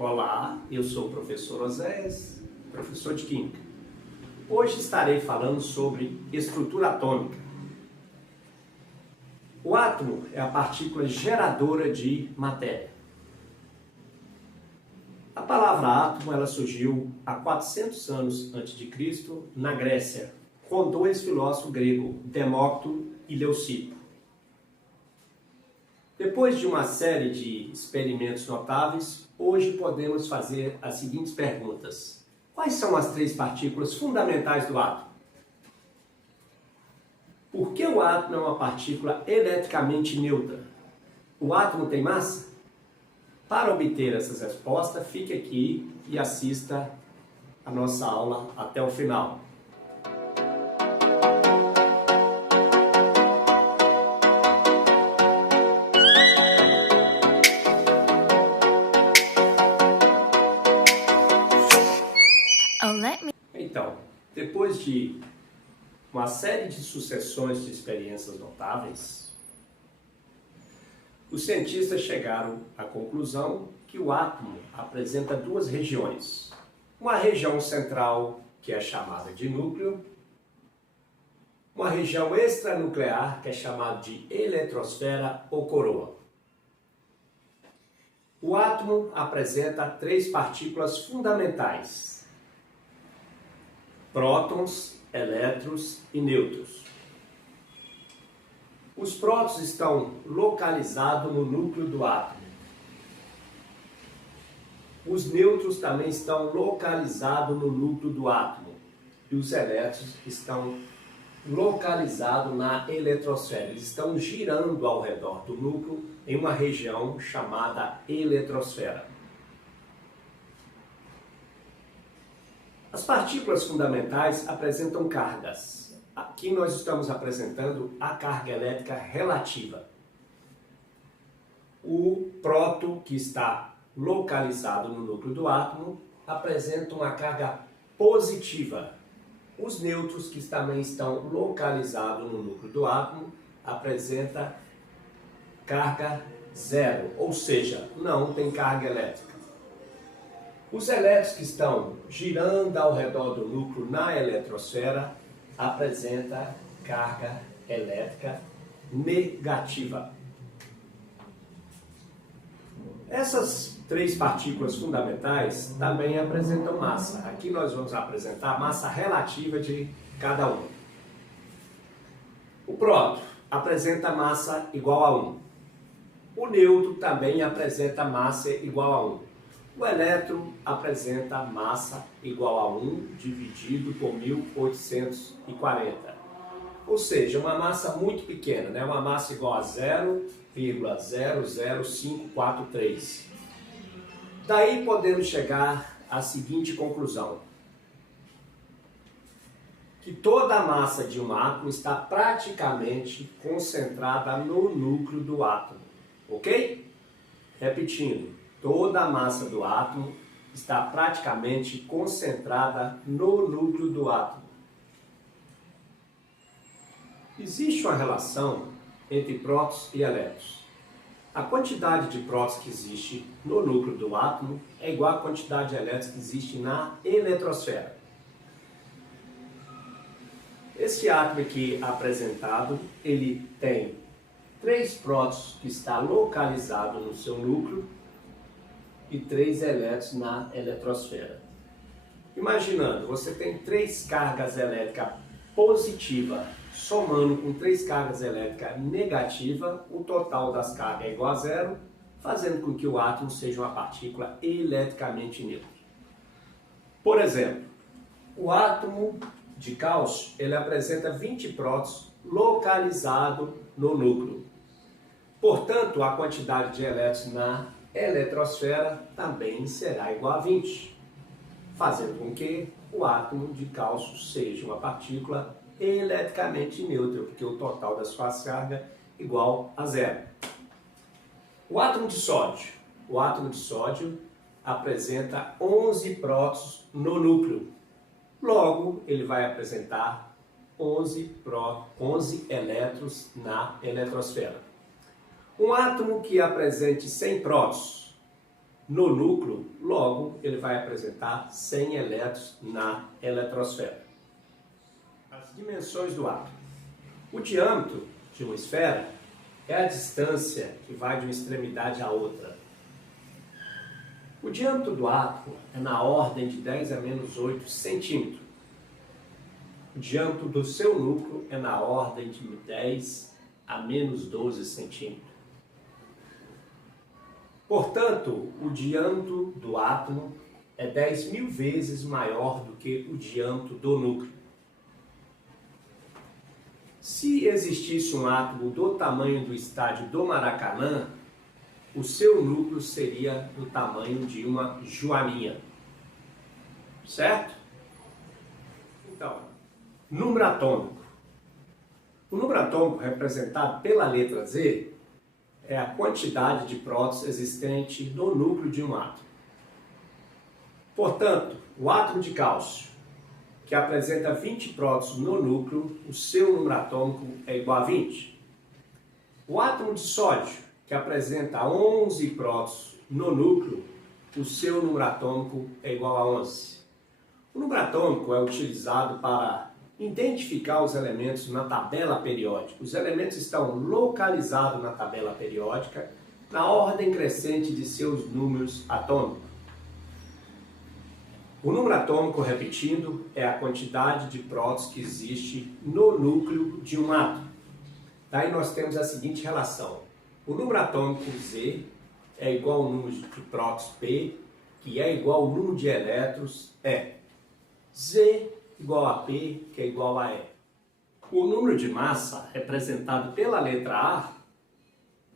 Olá, eu sou o professor Oséias, professor de Química. Hoje estarei falando sobre estrutura atômica. O átomo é a partícula geradora de matéria. A palavra átomo ela surgiu há 400 anos antes de Cristo na Grécia, com dois filósofos gregos, Demócrito e Leucipo. Depois de uma série de experimentos notáveis, hoje podemos fazer as seguintes perguntas. Quais são as três partículas fundamentais do átomo? Por que o átomo é uma partícula eletricamente neutra? O átomo tem massa? Para obter essas respostas, fique aqui e assista a nossa aula até o final. Então, depois de uma série de sucessões de experiências notáveis, os cientistas chegaram à conclusão que o átomo apresenta duas regiões. Uma região central, que é chamada de núcleo, uma região extranuclear, que é chamada de eletrosfera ou coroa. O átomo apresenta três partículas fundamentais: prótons, elétrons e nêutrons. Os prótons estão localizados no núcleo do átomo. Os nêutrons também estão localizados no núcleo do átomo. E os elétrons estão localizados na eletrosfera. Eles estão girando ao redor do núcleo em uma região chamada eletrosfera. As partículas fundamentais apresentam cargas. Aqui nós estamos apresentando a carga elétrica relativa. O próton, que está localizado no núcleo do átomo, apresenta uma carga positiva. Os nêutrons, que também estão localizados no núcleo do átomo, apresentam carga zero, ou seja, não tem carga elétrica. Os elétrons que estão girando ao redor do núcleo na eletrosfera apresentam carga elétrica negativa. Essas três partículas fundamentais também apresentam massa. Aqui nós vamos apresentar a massa relativa de cada um. O próton apresenta massa igual a 1. O nêutron também apresenta massa igual a 1. O elétron apresenta massa igual a 1 dividido por 1840. Ou seja, uma massa muito pequena, né? Uma massa igual a 0,00543. Daí podemos chegar à seguinte conclusão: que toda a massa de um átomo está praticamente concentrada no núcleo do átomo. Ok? Repetindo. Toda a massa do átomo está praticamente concentrada no núcleo do átomo. Existe uma relação entre prótons e elétrons. A quantidade de prótons que existe no núcleo do átomo é igual à quantidade de elétrons que existe na eletrosfera. Esse átomo aqui apresentado, ele tem 3 prótons que está localizado no seu núcleo e 3 elétrons na eletrosfera. Imaginando, você tem 3 cargas elétricas positivas, somando com 3 cargas elétricas negativas, o total das cargas é igual a 0, fazendo com que o átomo seja uma partícula eletricamente neutra. Por exemplo, o átomo de cálcio, ele apresenta 20 prótons localizados no núcleo. Portanto, a quantidade de elétrons na eletrosfera também será igual a 20, fazendo com que o átomo de cálcio seja uma partícula eletricamente neutra, porque o total das suas cargas é igual a 0. O átomo de sódio apresenta 11 prótons no núcleo. Logo, ele vai apresentar 11 elétrons na eletrosfera. Um átomo que apresente 100 prótons no núcleo, logo ele vai apresentar 100 elétrons na eletrosfera. As dimensões do átomo. O diâmetro de uma esfera é a distância que vai de uma extremidade à outra. O diâmetro do átomo é na ordem de 10 a menos 8 centímetros. O diâmetro do seu núcleo é na ordem de 10 a menos 12 centímetros. Portanto, o diâmetro do átomo é 10.000 vezes maior do que o diâmetro do núcleo. Se existisse um átomo do tamanho do estádio do Maracanã, o seu núcleo seria do tamanho de uma joaninha. Certo? Então, número atômico. O número atômico representado pela letra Z é a quantidade de prótons existente no núcleo de um átomo. Portanto, o átomo de cálcio, que apresenta 20 prótons no núcleo, o seu número atômico é igual a 20. O átomo de sódio, que apresenta 11 prótons no núcleo, o seu número atômico é igual a 11. O número atômico é utilizado para identificar os elementos na tabela periódica. Os elementos estão localizados na tabela periódica na ordem crescente de seus números atômicos. O número atômico, repetindo, é a quantidade de prótons que existe no núcleo de um átomo. Daí nós temos a seguinte relação. O número atômico Z é igual ao número de prótons P, que é igual ao número de elétrons E. Z igual a P, que é igual a E. O número de massa, representado pela letra A,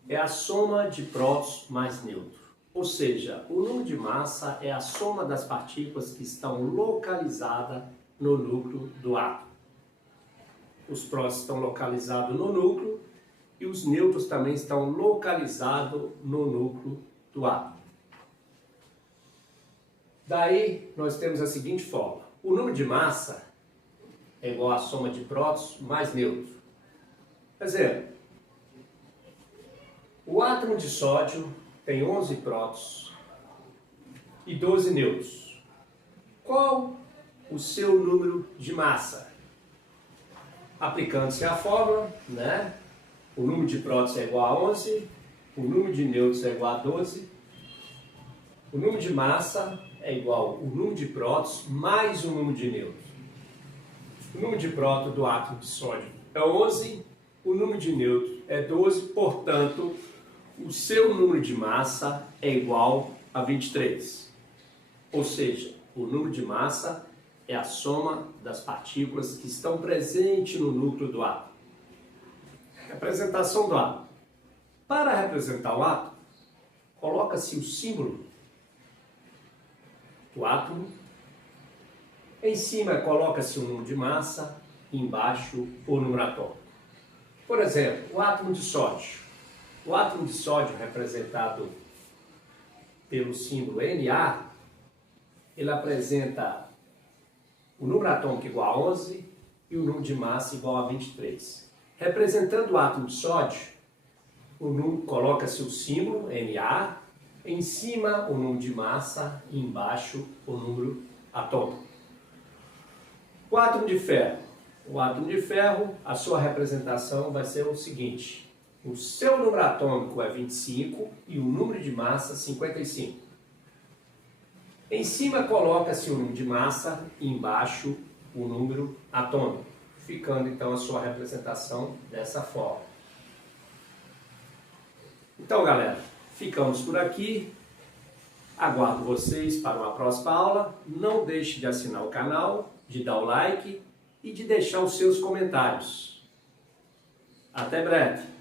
é a soma de prótons mais nêutrons. Ou seja, o número de massa é a soma das partículas que estão localizadas no núcleo do átomo. Os prótons estão localizados no núcleo e os nêutrons também estão localizados no núcleo do átomo. Daí nós temos a seguinte fórmula. O número de massa é igual à soma de prótons mais nêutrons. Exemplo, o átomo de sódio tem 11 prótons e 12 nêutrons. Qual o seu número de massa? Aplicando-se a fórmula, né? O número de prótons é igual a 11, o número de nêutrons é igual a 12, o número de massa é igual ao número de prótons mais o número de nêutrons. O número de prótons do átomo de sódio é 11, o número de nêutrons é 12, portanto, o seu número de massa é igual a 23. Ou seja, o número de massa é a soma das partículas que estão presentes no núcleo do átomo. Representação do átomo. Para representar o átomo, coloca-se o símbolo do átomo. Em cima coloca-se o número de massa, embaixo o número atômico. Por exemplo, o átomo de sódio. O átomo de sódio, representado pelo símbolo Na, ele apresenta o número atômico igual a 11 e o número de massa igual a 23. Representando o átomo de sódio, coloca-se o símbolo Na, em cima o número de massa e embaixo o número atômico. O átomo de ferro. O átomo de ferro, a sua representação vai ser o seguinte. O seu número atômico é 25 e o número de massa 55. Em cima coloca-se o número de massa e embaixo o número atômico, ficando então a sua representação dessa forma. Então, galera, ficamos por aqui. Aguardo vocês para uma próxima aula. Não deixe de assinar o canal, de dar o like e de deixar os seus comentários. Até breve!